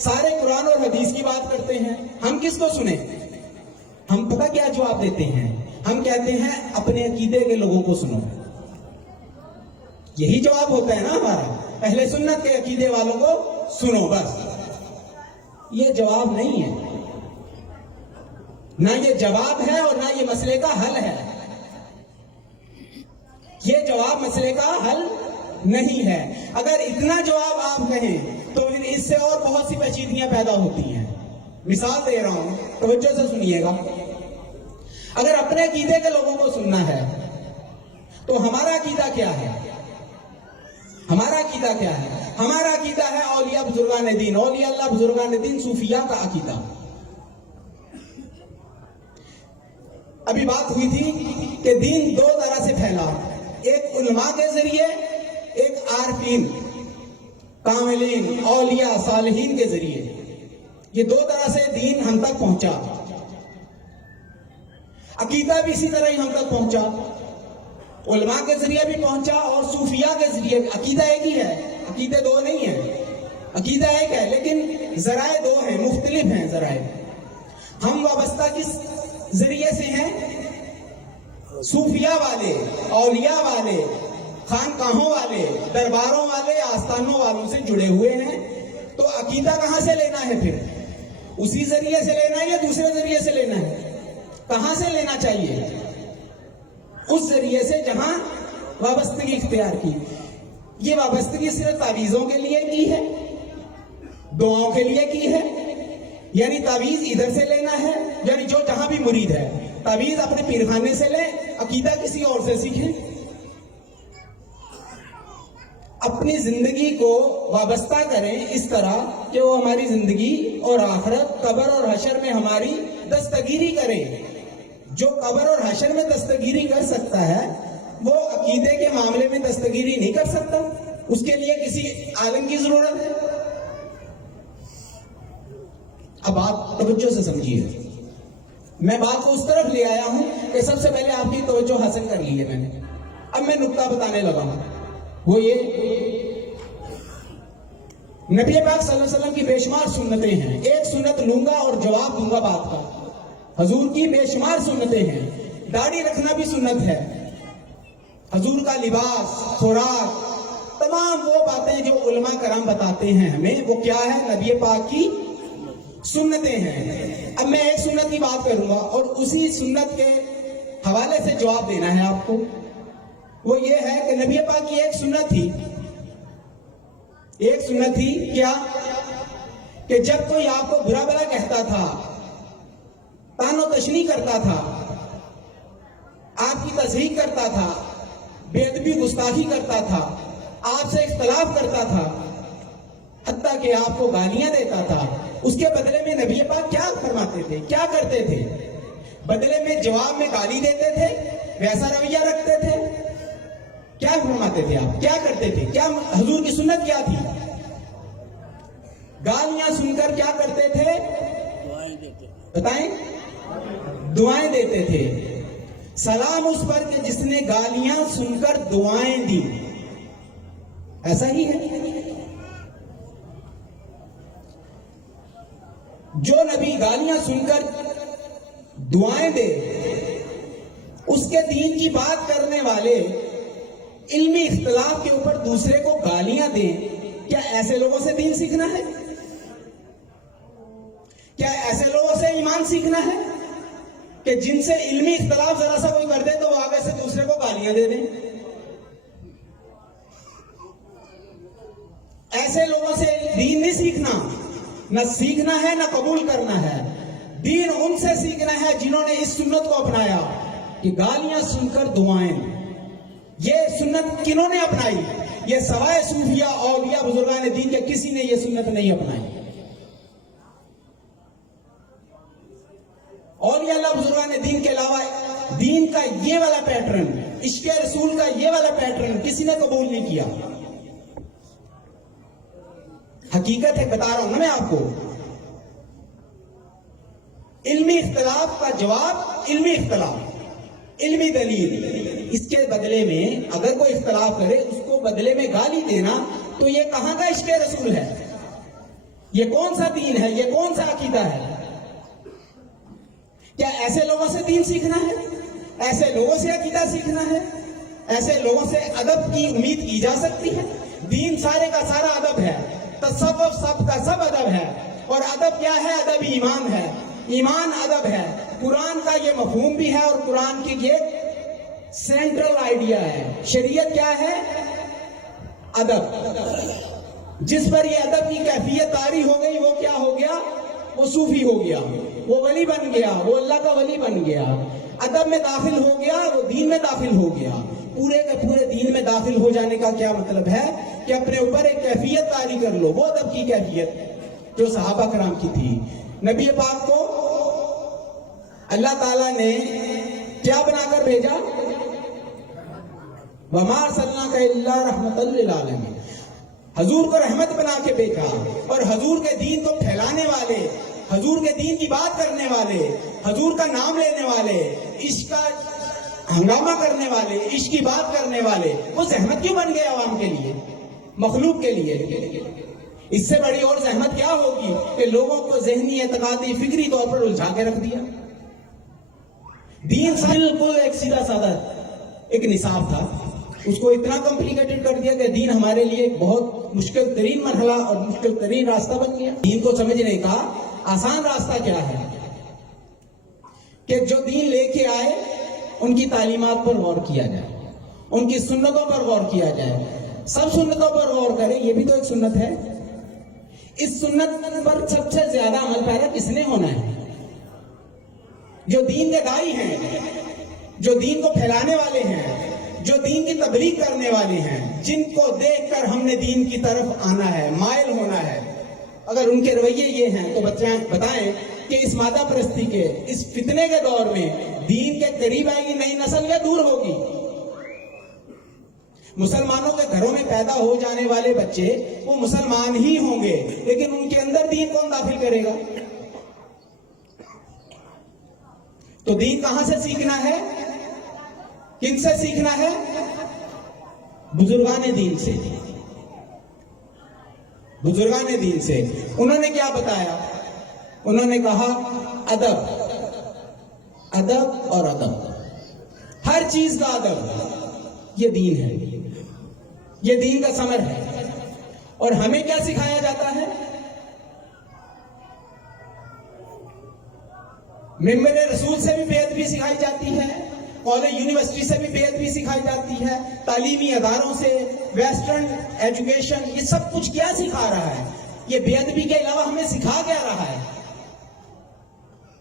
سارے قرآن اور حدیث کی بات کرتے ہیں. ہم کس کو سنیں؟ ہم پتہ کیا جواب دیتے ہیں؟ ہم کہتے ہیں اپنے عقیدے کے لوگوں کو سنو. یہی جواب ہوتا ہے نا ہمارا, اہل سنت کے عقیدے والوں کو سنو بس. یہ جواب نہیں ہے, نہ یہ جواب ہے اور نہ یہ مسئلے کا حل ہے. یہ جواب مسئلے کا حل نہیں ہے. اگر اتنا جواب آپ کہیں تو پھر اس سے اور بہت سی پیچیدگیاں پیدا ہوتی ہیں. مثال دے رہا ہوں, توجہ سے سنیے گا. اگر اپنے عقیدے کے لوگوں کو سننا ہے تو ہمارا عقیدہ کیا ہے؟ ہمارا عقیدہ کیا ہے؟ ہمارا عقیدہ ہے اولیاء بزرگان دین, اولیاء اللہ بزرگان دین, صوفیاء کا عقیدہ. ابھی بات ہوئی تھی کہ دین دو طرح سے پھیلا, ایک علماء کے ذریعے, ایک عارفین, کاملین, اولیاء, صالحین کے ذریعے. یہ دو طرح سے دین ہم تک پہنچا. عقیدہ بھی اسی طرح ہی ہم تک پہنچا, علماء کے ذریعے بھی پہنچا اور صوفیاء کے ذریعے. عقیدہ ایک ہی ہے, عقیدے دو نہیں ہیں, عقیدہ ایک ہے لیکن ذرائع دو ہیں, مختلف ہیں ذرائع. ہم وابستہ کس ذریعے سے ہیں؟ صوفیاء والے, اولیاء والے, خانقاہوں والے, درباروں والے, آستانوں والوں سے جڑے ہوئے ہیں. تو عقیدہ کہاں سے لینا ہے پھر؟ اسی ذریعے سے لینا ہے یا دوسرے ذریعے سے لینا ہے؟ کہاں سے لینا چاہیے؟ اس ذریعے سے جہاں وابستگی اختیار کی. یہ وابستگی صرف تعویذوں کے لیے کی ہے, دعاؤں کے لیے کی ہے. یعنی تعویذ ادھر سے لینا ہے, یعنی جو جہاں بھی مرید ہے تعویذ اپنے پیرخانے سے لیں, عقیدہ کسی اور سے سیکھیں. اپنی زندگی کو وابستہ کریں اس طرح کہ وہ ہماری زندگی اور آخرت, قبر اور حشر میں ہماری دستگیری کرے. جو قبر اور حشر میں دستگیری کر سکتا ہے وہ عقیدے کے معاملے میں دستگیری نہیں کر سکتا. اس کے لیے کسی عالم کی ضرورت ہے. اب آپ توجہ سے سمجھیے, میں بات کو اس طرف لے آیا ہوں کہ سب سے پہلے آپ کی توجہ حاصل کر لی ہے میں نے. اب میں نقطہ بتانے لگا ہوں, وہ یہ نبی پاک صلی اللہ علیہ وسلم کی بے شمار سنتیں ہیں. ایک سنت لوں گا اور جواب دوں گا بات کا. حضور کی بے شمار سنتیں ہیں. داڑھی رکھنا بھی سنت ہے, حضور کا لباس, خوراک, تمام وہ باتیں جو علماء کرام بتاتے ہیں ہمیں, وہ کیا ہے؟ نبی پاک کی سنتیں ہیں. اب میں ایک سنت کی بات کروں گا اور اسی سنت کے حوالے سے جواب دینا ہے آپ کو. وہ یہ ہے کہ نبی پاک کی ایک سنت تھی, ایک سنت تھی کیا؟ کہ جب کوئی آپ کو برا بھلا کہتا تھا, طعن و تشنیع کرتا تھا, آپ کی تضحیق کرتا تھا, بے ادبی گستاخی کرتا تھا, آپ سے اختلاف کرتا تھا, حتیٰ کہ آپ کو گالیاں دیتا تھا, اس کے بدلے میں نبی پاک کیا فرماتے تھے, کیا کرتے تھے؟ بدلے میں جواب میں گالی دیتے تھے, ویسا رویہ رکھتے تھے. کیا فرماتے تھے آپ, کیا کرتے تھے؟ کیا حضور کی سنت کیا تھی؟ گالیاں سن کر کیا کرتے تھے بتائیں؟ دعائیں دیتے تھے. سلام اس پر کہ جس نے گالیاں سن کر دعائیں دی. ایسا ہی ہے. جو نبی گالیاں سن کر دعائیں دے, اس کے دین کی بات کرنے والے علمی اختلاف کے اوپر دوسرے کو گالیاں دیں, کیا ایسے لوگوں سے دین سیکھنا ہے؟ کیا ایسے لوگوں سے ایمان سیکھنا ہے کہ جن سے علمی اختلاف ذرا سا کوئی کر دے تو وہ آگے سے دوسرے کو گالیاں دے دیں؟ ایسے لوگوں سے دین نہیں سیکھنا, نہ سیکھنا ہے نہ قبول کرنا ہے. دین ان سے سیکھنا ہے جنہوں نے اس سنت کو اپنایا کہ گالیاں سن کر دعائیں. یہ سنت کنہوں نے اپنائی؟ یہ سوائے صوفیاء, اولیاء, بزرگان دین کے کسی نے یہ سنت نہیں اپنائی. اولیاء اللہ بزرگان دین کے علاوہ دین کا یہ والا پیٹرن, عشق رسول کا یہ والا پیٹرن کسی نے قبول نہیں کیا. حقیقت ہے, بتا رہا ہوں نا میں آپ کو. علمی اختلاف کا جواب علمی اختلاف, علمی دلیل. اس کے بدلے میں اگر کوئی اختلاف کرے اس کو بدلے میں گالی دینا, تو یہ کہاں کا عشق رسول ہے؟ یہ کون سا دین ہے؟ یہ کون سا عقیدہ ہے؟ کیا ایسے لوگوں سے دین سیکھنا ہے؟ ایسے لوگوں سے عقیدہ سیکھنا ہے؟ ایسے لوگوں سے ادب کی امید کی جا سکتی ہے؟ دین سارے کا سارا ادب ہے، تصوف سب کا سب ادب ہے، اور ادب کیا ہے؟ ادب ایمان ہے، ایمان ادب ہے۔ قرآن کا یہ مفہوم بھی ہے اور قرآن کی یہ سینٹرل آئیڈیا ہے۔ شریعت کیا ہے؟ ادب۔ جس پر یہ ادب کی کیفیت طاری ہو گئی وہ کیا ہو گیا؟ وہ صوفی ہو گیا، وہ ولی بن گیا، وہ اللہ کا ولی بن گیا۔ ادب میں داخل ہو گیا، وہ دین میں داخل ہو گیا۔ پورے کے پورے دین میں داخل ہو جانے کا کیا مطلب ہے؟ کہ اپنے اوپر ایک کیفیت طاری کر لو، وہ ادب کی کیفیت جو صحابہ کرام کی تھی۔ نبی پاک کو اللہ تعالیٰ نے کیا بنا کر بھیجا؟ وَمَا أَرْسَلْنَاكَ إِلَّا رَحْمَةً لِّلْعَالَمِينَ۔ حضور کو رحمت بنا کے بھیجا، اور حضور کے دین کو پھیلانے والے، حضور کے دین کی بات کرنے والے، حضور کا نام لینے والے، عشق کا ہنگامہ کرنے والے، عشق کی بات کرنے والے، وہ زحمت کیوں بن گئے عوام کے لیے، مخلوق کے لیے؟ اس سے بڑی اور زحمت کیا ہوگی کہ لوگوں کو ذہنی، اعتقادی، فکری طور پر الجھا کے رکھ دیا۔ دین بالکل ایک سیدھا سادہ ایک نصاب تھا، اس کو اتنا کمپلیکیٹڈ کر دیا کہ دین ہمارے لیے ایک بہت مشکل ترین مرحلہ اور مشکل ترین راستہ بن گیا۔ دین کو سمجھنے کا آسان راستہ کیا ہے؟ کہ جو دین لے کے آئے ان کی تعلیمات پر غور کیا جائے، ان کی سنتوں پر غور کیا جائے۔ سب سنتوں پر غور کریں، یہ بھی تو ایک سنت ہے۔ اس سنت پر سب سے زیادہ عمل پیرا کس نے ہونا ہے؟ جو دین کے داعی ہیں، جو دین کو پھیلانے والے ہیں، جو دین کی تبلیغ کرنے والے ہیں، جن کو دیکھ کر ہم نے دین کی طرف آنا ہے، مائل ہونا ہے۔ اگر ان کے رویے یہ ہیں تو بتائیں کہ اس مادہ پرستی کے اس فتنے کے دور میں دین کے قریب آئے گی نئی نسل یا دور ہوگی؟ مسلمانوں کے گھروں میں پیدا ہو جانے والے بچے وہ مسلمان ہی ہوں گے، لیکن ان کے اندر دین کون داخل کرے گا؟ تو دین کہاں سے سیکھنا ہے؟ کن سے سیکھنا ہے؟ بزرگان دین سے۔ بزرگان دین سے انہوں نے کیا بتایا؟ انہوں نے کہا ادب، ادب اور ادب، ہر چیز کا ادب، یہ دین ہے، یہ دین کا ثمر ہے۔ اور ہمیں کیا سکھایا جاتا ہے؟ ممبر رسول سے بھی بے ادبی سکھائی جاتی ہے، کالج یونیورسٹی سے بھی بے ادبی سکھائی جاتی ہے، تعلیمی اداروں سے، ویسٹرن ایجوکیشن، یہ سب کچھ کیا سکھا رہا ہے؟ یہ بے ادبی کے علاوہ ہمیں سکھا کیا رہا ہے؟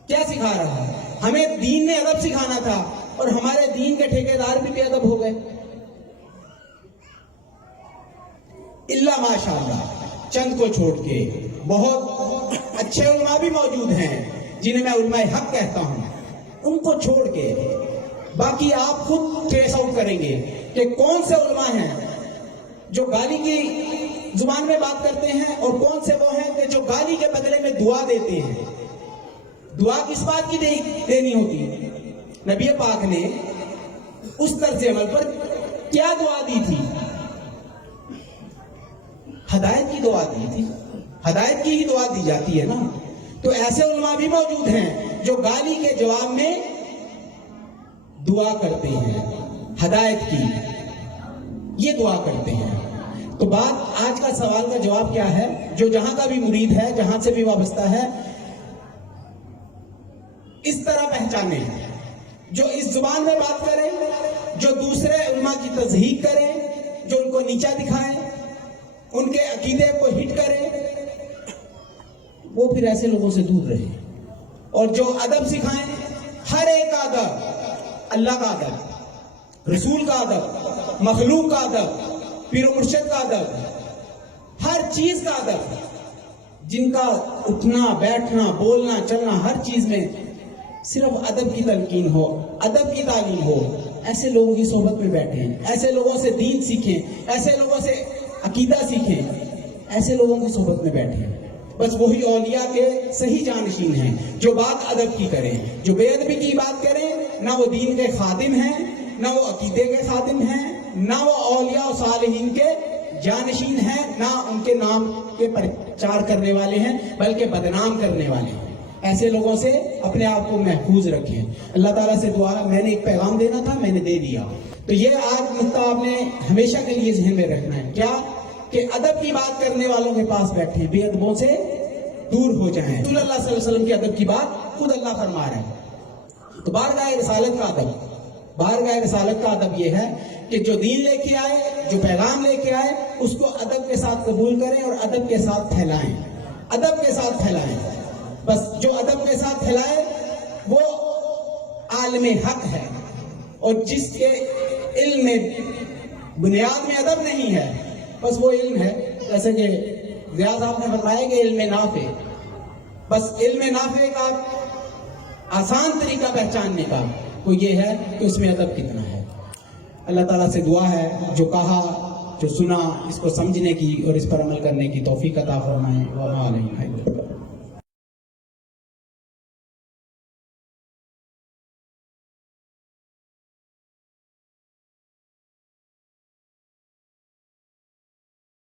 کیا سکھا رہا ہے؟ ہمیں دین نے ادب سکھانا تھا، اور ہمارے دین کے ٹھیکیدار بھی بے ادب ہو گئے۔ اللہ ماشاء اللہ چند کو چھوڑ کے بہت اچھے علماء بھی موجود ہیں جنہیں میں علماء حق کہتا ہوں، ان کو چھوڑ کے باقی آپ خود ٹریس آؤٹ کریں گے کہ کون سے علماء ہیں جو گالی کی زبان میں بات کرتے ہیں، اور کون سے وہ ہیں کہ جو گالی کے بدلے میں دعا دیتے ہیں۔ دعا کس بات کی دینی ہوتی؟ نبی پاک نے اس طرز عمل پر کیا دعا دی تھی؟ ہدایت کی دعا دی تھی، ہدایت کی ہی دعا دی جاتی ہے نا۔ تو ایسے علماء بھی موجود ہیں جو گالی کے جواب میں دعا کرتے ہیں، ہدایت کی یہ دعا کرتے ہیں۔ تو بات آج کا سوال کا جواب کیا ہے؟ جو جہاں کا بھی مرید ہے، جہاں سے بھی وابستہ ہے، اس طرح پہچانے، جو اس زبان میں بات کرے، جو دوسرے علماء کی تضحیق کرے، جو ان کو نیچا دکھائے، ان کے عقیدے کو ہٹ کرے، وہ پھر ایسے لوگوں سے دور رہے۔ اور جو ادب سکھائیں، ہر ایک کا ادب، اللہ کا ادب، رسول کا ادب، مخلوق کا ادب، پیر و مرشد کا ادب، ہر چیز کا ادب، جن کا اٹھنا بیٹھنا بولنا چلنا ہر چیز میں صرف ادب کی تلقین ہو، ادب کی تعلیم ہو، ایسے لوگوں کی صحبت میں بیٹھیں، ایسے لوگوں سے دین سیکھیں، ایسے لوگوں سے عقیدہ سیکھیں، ایسے لوگوں کی صحبت میں بیٹھیں۔ بس وہی اولیاء کے صحیح جانشین ہیں جو بات ادب کی کریں، جو بے ادبی کی بات کریں، نہ وہ دین کے خادم ہیں، نہ وہ عقیدے کے خادم ہیں، نہ وہ اولیاء و صالحین کے جانشین ہیں، نہ ان کے نام کے پرچار کرنے والے ہیں بلکہ بدنام کرنے والے ہیں. ایسے لوگوں سے اپنے آپ کو محفوظ رکھیں. اللہ تعالیٰ سے دعا ہے, میں نے ایک پیغام دینا تھا, میں نے دے دیا. تو یہ آج نقطہ آپ نے ہمیشہ کے لیے ذہن میں رکھنا ہے, کیا کہ ادب کی بات کرنے والوں کے پاس بیٹھیں, بے ادبوں سے دور ہو جائیں. رسول اللہ صلی اللہ علیہ وسلم کی ادب کی بات خود اللہ فرما رہے ہیں. تو بارگاہ رسالت کا ادب, بارگاہ رسالت کا ادب یہ ہے کہ جو دین لے کے آئے, جو پیغام لے کے آئے, اس کو ادب کے ساتھ قبول کریں اور ادب کے ساتھ پھیلائیں, ادب کے ساتھ پھیلائیں. بس جو ادب کے ساتھ پھیلائے وہ عالم حق ہے, اور جس کے علم میں بنیاد میں ادب نہیں ہے بس وہ علم ہے, جیسے کہ ضیاء صاحب نے فرمایا کہ علم نافع. بس علم نافع کا آسان طریقہ پہچاننے کا وہ یہ ہے کہ اس میں ادب کتنا ہے. اللہ تعالیٰ سے دعا ہے جو کہا, جو سنا, اس کو سمجھنے کی اور اس پر عمل کرنے کی توفیق عطا فرمائیں. وما علینا